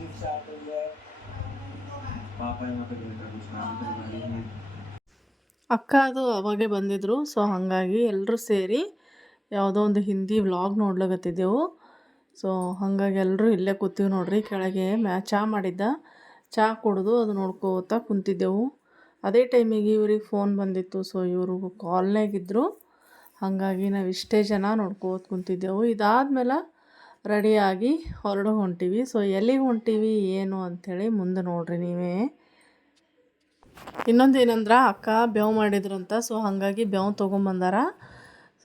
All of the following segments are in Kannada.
शिक्षा तो ये पापा यहाँ पे गए थे कुछ काम करने में ಅಕ್ಕ ಅದು ಅವಾಗೆ ಬಂದಿದ್ದರು ಸೊ ಹಾಗಾಗಿ ಎಲ್ಲರೂ ಸೇರಿ ಯಾವುದೋ ಒಂದು ಹಿಂದಿ ವ್ಲಾಗ್ ನೋಡ್ಲಾಗತ್ತಿದ್ದೆವು ಸೊ ಹಾಗಾಗಿ ಎಲ್ಲರೂ ಇಲ್ಲೇ ಕೂತೀವಿ ನೋಡ್ರಿ ಕೆಳಗೆ ಮ್ಯಾ ಚಹಾ ಮಾಡಿದ್ದ ಚಹಾ ಕುಡಿದು ಅದು ನೋಡ್ಕೋತಾ ಕುಂತಿದ್ದೆವು ಅದೇ ಟೈಮಿಗೆ ಇವ್ರಿಗೆ ಫೋನ್ ಬಂದಿತ್ತು ಸೊ ಇವರು ಕಾಲ್ನಾಗಿದ್ದರು ಹಾಗಾಗಿ ನಾವು ಇಷ್ಟೇ ಜನ ನೋಡ್ಕೋತ ಕುಂತಿದ್ದೆವು ಇದಾದ್ಮೇಲೆ ರೆಡಿಯಾಗಿ ಹೊರಡು ಹೊಂಟೀವಿ. ಸೊ ಎಲ್ಲಿಗೆ ಹೊಂಟೀವಿ, ಏನು ಅಂಥೇಳಿ ಮುಂದೆ ನೋಡ್ರಿ ನೀವೇ. ಇನ್ನೊಂದು ಏನಂದ್ರೆ, ಅಕ್ಕ ಬೇವು ಮಾಡಿದ್ರಂತ ಸೊ ಹಾಗಾಗಿ ಬೇವು ತೊಗೊಂಬಂದಾರ.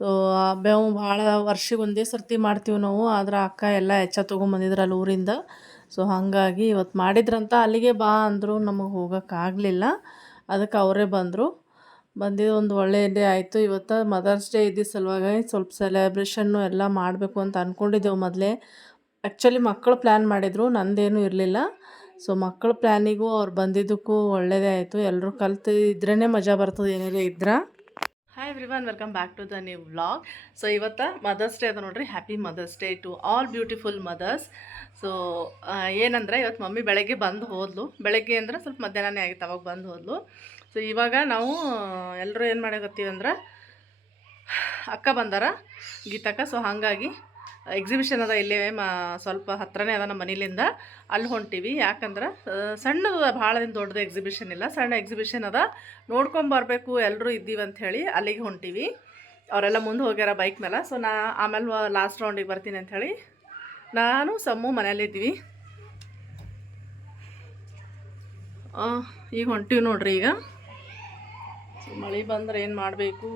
ಸೊ ಆ ಬೇವು ಭಾಳ ವರ್ಷಕ್ಕೆ ಒಂದೇ ಸರ್ತಿ ಮಾಡ್ತೀವಿ ನಾವು, ಆದ್ರೆ ಅಕ್ಕ ಎಲ್ಲ ಹೆಚ್ಚ ತೊಗೊಂಬಂದಿದ್ರಲ್ಲ ಊರಿಂದ. ಸೊ ಹಾಗಾಗಿ ಇವತ್ತು ಮಾಡಿದ್ರಂತ, ಅಲ್ಲಿಗೆ ಬಾ ಅಂದರು, ನಮಗೆ ಹೋಗೋಕ್ಕಾಗಲಿಲ್ಲ ಅದಕ್ಕೆ ಅವರೇ ಬಂದರು. ಬಂದಿದ್ದು ಒಂದು ಒಳ್ಳೆಯ ಡೇ ಆಯಿತು. ಇವತ್ತು ಮದರ್ಸ್ ಡೇ ಇದ್ದ ಸಲುವಾಗಿ ಸ್ವಲ್ಪ ಸೆಲೆಬ್ರೇಷನ್ನು ಎಲ್ಲ ಮಾಡಬೇಕು ಅಂತ ಅಂದ್ಕೊಂಡಿದ್ದೆವು ಮೊದಲೇ. ಆ್ಯಕ್ಚುಲಿ ಮಕ್ಕಳು ಪ್ಲ್ಯಾನ್ ಮಾಡಿದರು, ನಂದೇನು ಇರಲಿಲ್ಲ. ಸೊ ಮಕ್ಕಳ ಪ್ಲ್ಯಾನಿಗೂ ಅವ್ರು ಬಂದಿದ್ದಕ್ಕೂ ಒಳ್ಳೆಯದೇ ಆಯಿತು. ಎಲ್ಲರೂ ಕಲ್ತು ಇದ್ರೇ ಮಜಾ ಬರ್ತದೆ ಏನಾರೇ ಇದ್ರೆ. Hi everyone welcome back to the new vlog so ಇವತ್ತು ಮದರ್ಸ್ ಡೇ ಅದ ನೋಡ್ರಿ. Happy mother's day to all beautiful mothers so ಏನಂದ್ರೆ ಇವತ್ತು ಮಮ್ಮಿ ಬೆಳಗ್ಗೆ ಬಂದು ಹೋದ್ಲು. ಬೆಳಗ್ಗೆ ಅಂದ್ರೆ ಸ್ವಲ್ಪ ಮಧ್ಯಾಹ್ನನೇ ಆಗಿತ್ತು, ಅವಾಗ ಬಂದು ಹೋದ್ಲು. ಸೊ ಇವಾಗ ನಾವು ಎಲ್ಲರೂ ಏನು ಮಾಡಕತ್ತೀವಿ ಅಂದ್ರೆ ಅಕ್ಕ ಬಂದಾರ ಗೀತಕ್ಕ. ಸೊ ಹಾಗಾಗಿ ಎಕ್ಸಿಬಿಷನ್ ಅದ ಇಲ್ಲೇ, ಮಾ, ಸ್ವಲ್ಪ ಹತ್ರನೇ ಅದ ನಮ್ಮ ಮನೇಲಿಂದ. ಅಲ್ಲಿ ಹೊಂಟೀವಿ. ಯಾಕಂದ್ರೆ ಸಣ್ಣದ ಭಾಳ ದೊಡ್ಡದು ಎಕ್ಸಿಬಿಷನ್ ಇಲ್ಲ. ಸಣ್ಣ ಎಕ್ಸಿಬಿಷನ್ ಅದ. ನೋಡ್ಕೊಂಬರ್ಬೇಕು ಎಲ್ಲರೂ ಇದ್ದೀವಿ ಅಂತ ಹೇಳಿ ಅಲ್ಲಿಗೆ ಹೊಂಟೀವಿ. ಅವರೆಲ್ಲ ಮುಂದೆ ಹೋಗ್ಯಾರ ಬೈಕ್ ಮೇಲೆ ಸೊ ನಾ ಆಮೇಲೆ ಲಾಸ್ಟ್ ರೌಂಡಿಗೆ ಬರ್ತೀನಿ ಅಂಥೇಳಿ ನಾನು, ಸಮ್ಮು ಮನೇಲಿದ್ದೀವಿ ಈಗ ಹೊಂಟೀವಿ ನೋಡ್ರಿ ಈಗ. ಮಳೆ ಬಂದ್ರೆ ಏನು ಮಾಡಬೇಕು?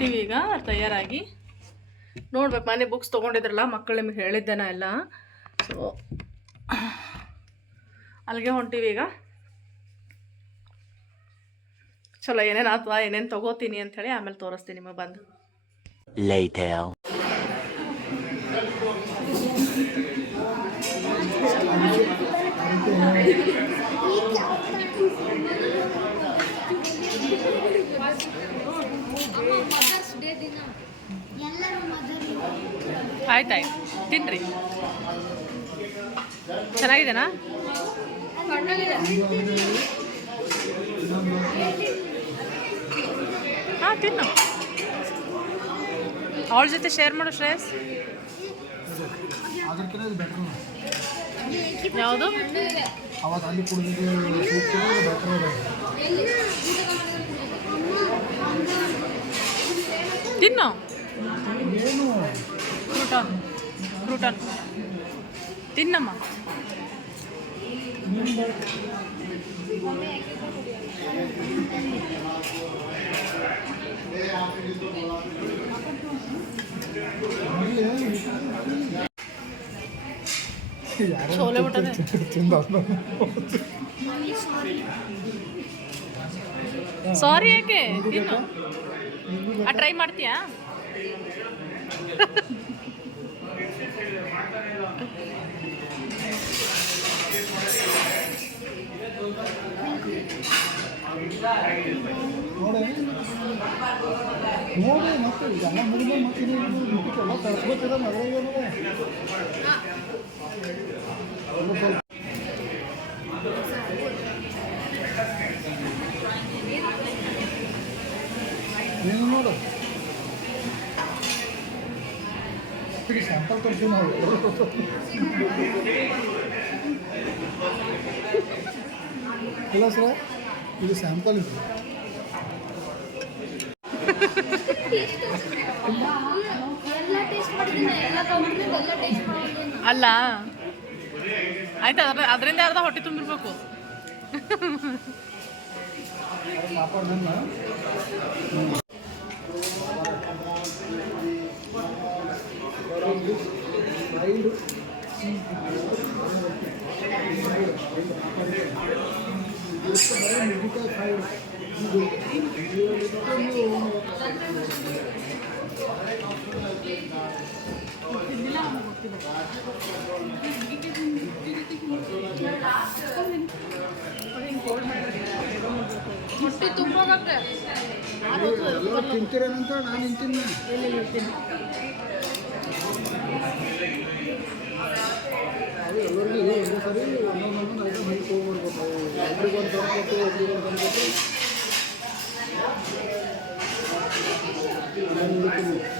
ಹೊಂಟೀವಿ ಈಗ ತಯಾರಾಗಿ ನೋಡ್ಬೇಕು. ಮನೆ ಬುಕ್ಸ್ ತೊಗೊಂಡಿದ್ರಲ್ಲ ಮಕ್ಕಳು ನಿಮಗೆ ಹೇಳಿದ್ದೇನ ಎಲ್ಲ. ಸೊ ಅಲ್ಲಿಗೆ ಹೊಂಟೀವಿ ಈಗ. ಚಲೋ ಏನೇನು ಆತದ ಏನೇನು ತೊಗೋತೀನಿ ಅಂಥೇಳಿ ಆಮೇಲೆ ತೋರಿಸ್ತೀನಿ ನಿಮಗೆ ಬಂದು Later. ಮದರ್ಸ್ ಡೇ ದಿನ ಎಲ್ಲರೂ ಮದರ್ ಆಯ್ತಾಯ್ತು ತಿನ್ರಿ. ಚೆನ್ನಾಗಿದೆನಾ? ಹಾಂ ತಿನ್ನು. ಅವಳ ಜೊತೆ ಶೇರ್ ಮಾಡು ಶ್ರೇಯಸ್. ಯಾವುದು? ತಿನ್ನು. ಏನು? ಫ್ರೂಟಾನ್ ಫ್ರೂಟಾನ್ ತಿನ್ನಮ್ಮ. ಬಿಟ್ಟದೆ ತಿಂದ ಸಾರಿ ಯಾಕೆ ಆ ಟ್ರೈ ಮಾಡ್ತೀಯಾ? ನೋಡಿ ನೋಡಿ ಮತ್ತೆ ಇದೆಲ್ಲ ಮುಗಿದ ಮತ್ತೆ ನೀವು ಮುಗಿತೆಲ್ಲ ತರಿಸ್ಬೇಕಿರ ಮದುವೆ ಏನದೆ ನೀನು ನೋಡು ಸ್ಯಾಂಪಲ್ ತೋರಿಸಿ ನಾವು ಇಲ್ಲ ಸರ್ ಇದು ಸ್ಯಾಂಪಲ್ ಇದು ಮಾಡಿದ್ದೀನಿ ಅಲ್ಲ. ಆಯ್ತು ಅದ್ರ ಅದರಿಂದ ಅರ್ಧ ಹೊಟ್ಟೆ ತುಂಬಿರ್ಬೇಕು. ನನ್ನ ತುಂಬೋಗತ್ತೆ ಎಲ್ಲ ತಿಂತೀರೇನಂತ ನಾನು ನಿಂತೀನಿ ಅದು ಎಲ್ಲರಿಗೂ ಒಂದೇ ಸರಿ ಒಂದೊಂದೊಂದು ಐಟಮ್ ಹಿಂಗೆ ತೊಗೊಂಡ್ಬರ್ಬೇಕು ಒಬ್ರಿಗೊಂದು ತಂದ್ಕೊಟ್ಟು ಒಬ್ರಿಗೊಂದು ತಂದ್ಕೊಟ್ಟು ನಾನು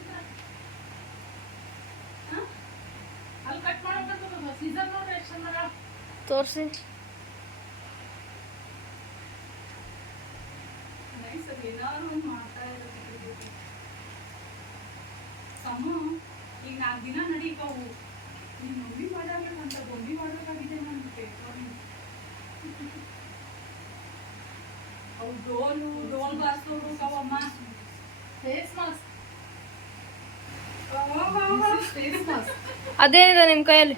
ತೋರ್ಸಿ. ಈಗ ನಾಲ್ಕು ದಿನ ನಡೀತಾವು ನೀನು ಗೊಂಬಿ ಮಾಡಾಗಂತ ಗೊಂಬಿ ಮಾಡಬೇಕಾಗಿದೆ ನನ್ನ ಪೇಪರ್ ಅವು ಡೋಲು ಡೋಲ್ ಫೇಸ್ ಮಾಸ್ಕ್ ಫೇಸ್ ಮಾಸ್ಕ್ ಅದೇನಿದೆ ನಿಮ್ಮ ಕೈಯಲ್ಲಿ.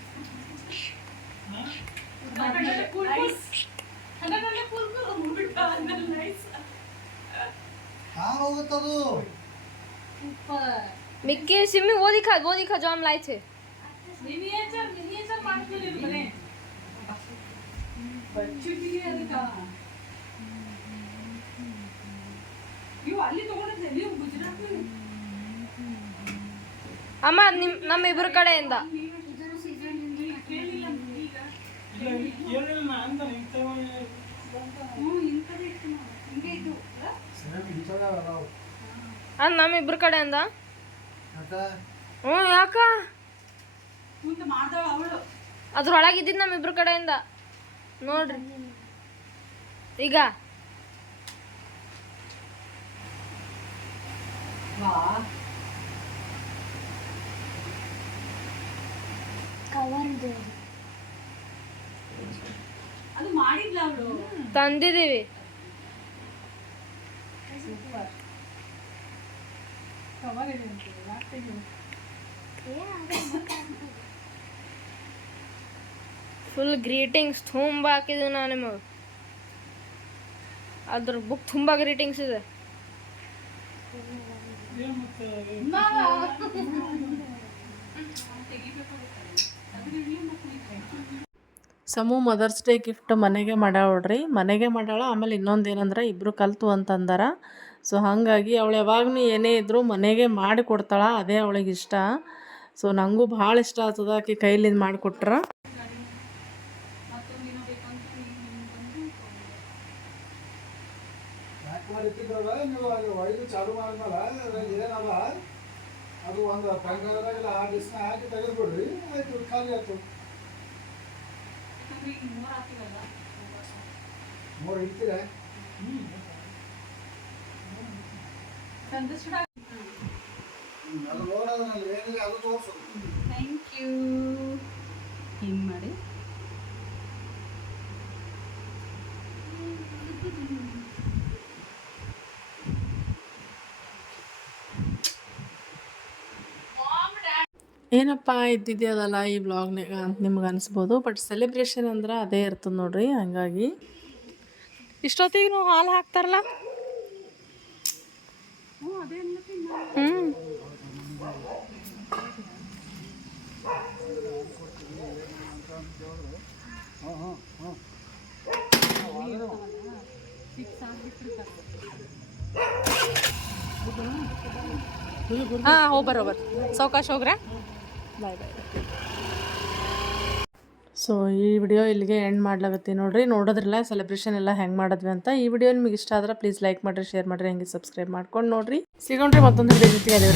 ಮಿಕ್ಕಿ ಸಿಮ್ಮಿ ಓದಿಕ ಓದಿಕ ಜಾಮ್ ಲಾಯ್ತೆ. ಅಲ್ಲಿ ಗುಜರಾತ್ ಅಮ್ಮ ನಿಮ್ ನಮ್ಮ ಇಬ್ಬರ ಕಡೆಯಿಂದ ಅದು ನಮ್ಮ ಇಬ್ರ ಕಡೆಯಿಂದ ಹ್ಞೂ ಯಾಕ? ಮುಂದೆ ಮಾಡ್ದವ ಅವಳು. ಅದ್ರೊಳಗೆ ಇದ್ದಿದ್ದು ನಮ್ಮ ಇಬ್ಬರ ಕಡೆಯಿಂದ ನೋಡ್ರಿ. ಈಗ. ಅದು ಮಾಡಿದ್ಲ ಅವಳು. ತಂದಿದ್ದೀವಿ ಕವರ್ ಇದೆ ಅಂತೀವಿ ಯಾಕೆ ತೆಗಿಯೋದು? ಫುಲ್ ಗ್ರೀಟಿಂಗ್ಸ್ ತುಂಬ ಹಾಕಿದ್ದೆ ನಾನು ನಿಮಗೆ. ಅದ್ರ ಬುಕ್ ತುಂಬ ಗ್ರೀಟಿಂಗ್ಸ್ ಇದೆ. ಸಮೂ ಮದರ್ಸ್ ಡೇ ಗಿಫ್ಟ್ ಮನೆಗೆ ಮಾಡ್ರಿ ಮನೆಗೆ ಮಾಡ್ಯಾಳ ಆಮೇಲೆ ಇನ್ನೊಂದು ಏನಂದ್ರೆ ಇಬ್ಬರು ಕಲ್ತು ಅಂತಂದಾರ. ಸೊ ಹಾಗಾಗಿ ಅವಳು ಯಾವಾಗಲೂ ಏನೇ ಇದ್ದರೂ ಮನೆಗೆ ಮಾಡಿ ಕೊಡ್ತಾಳ ಅದೇ ಅವಳಿಗೆ ಇಷ್ಟ. ಸೊ ನನಗೂ ಭಾಳ ಇಷ್ಟ ಆಗ್ತದ ಆಕೆ ಕೈಲಿಂದ ಮಾಡಿಕೊಟ್ರ. ಅದು ಒಂದು ಆ ಡಿಸ್ನ ಹಾಕಿ ತೆಗೆದ್ಬಿಡ್ರಿ ಆಯ್ತು ಖಾಲಿ ಆಯ್ತು. ಮೂರ್ ಇಡ್ತೀರ? ಹ್ಮ್, ಅದು ಥ್ಯಾಂಕ್ ಯು ಹಿಂಗೆ ಮಾಡಿ? ಏನಪ್ಪ ಇದ್ದಿದ್ದೆಯದಲ್ಲ ಈ ಬ್ಲಾಗ್ನಾಗ ಅಂತ ನಿಮ್ಗೆ ಅನಿಸ್ಬೋದು ಬಟ್ ಸೆಲೆಬ್ರೇಷನ್ ಅಂದ್ರೆ ಅದೇ ಇರ್ತದೆ ನೋಡ್ರಿ, ಹಂಗಾಗಿ. ಇಷ್ಟೊತ್ತಿಗೆ ನೀವು ಹಾಲು ಹಾಕ್ತಾರಲ್ಲ? ಹಾಂ ಬರೋ, ಬರ್. ಸಾವಕಾಶ ಹೋಗ್ರೆ? Bye bye. ಸೊ ಈ ವಿಡಿಯೋ ಇಲ್ಲಿಗೆ ಎಂಡ್ ಮಾಡ್ಲಾಗತ್ತಿ ನೋಡ್ರಿ. ನೋಡೋದ್ರಲ್ಲ ಸೆಲೆಬ್ರೇಷನ್ ಎಲ್ಲ ಹೆಂಗೆ ಮಾಡಿದ್ವಿ ಅಂತ. ಈ ವಿಡಿಯೋ ನಿಮಗೆ ಇಷ್ಟ ಆದ್ರೆ ಪ್ಲೀಸ್ ಲೈಕ್ ಮಾಡಿರಿ ಶೇರ್ ಮಾಡಿರಿ, ಹಂಗೆ ಸಬ್ಸ್ಕ್ರೈಬ್ ಮಾಡ್ಕೊಂಡು ನೋಡ್ರಿ. ಸಿಗೋಣ್ರಿ ಮತ್ತೊಂದು ವಿಡಿಯೋ ಜೊತೆಗೆ ಅದೇ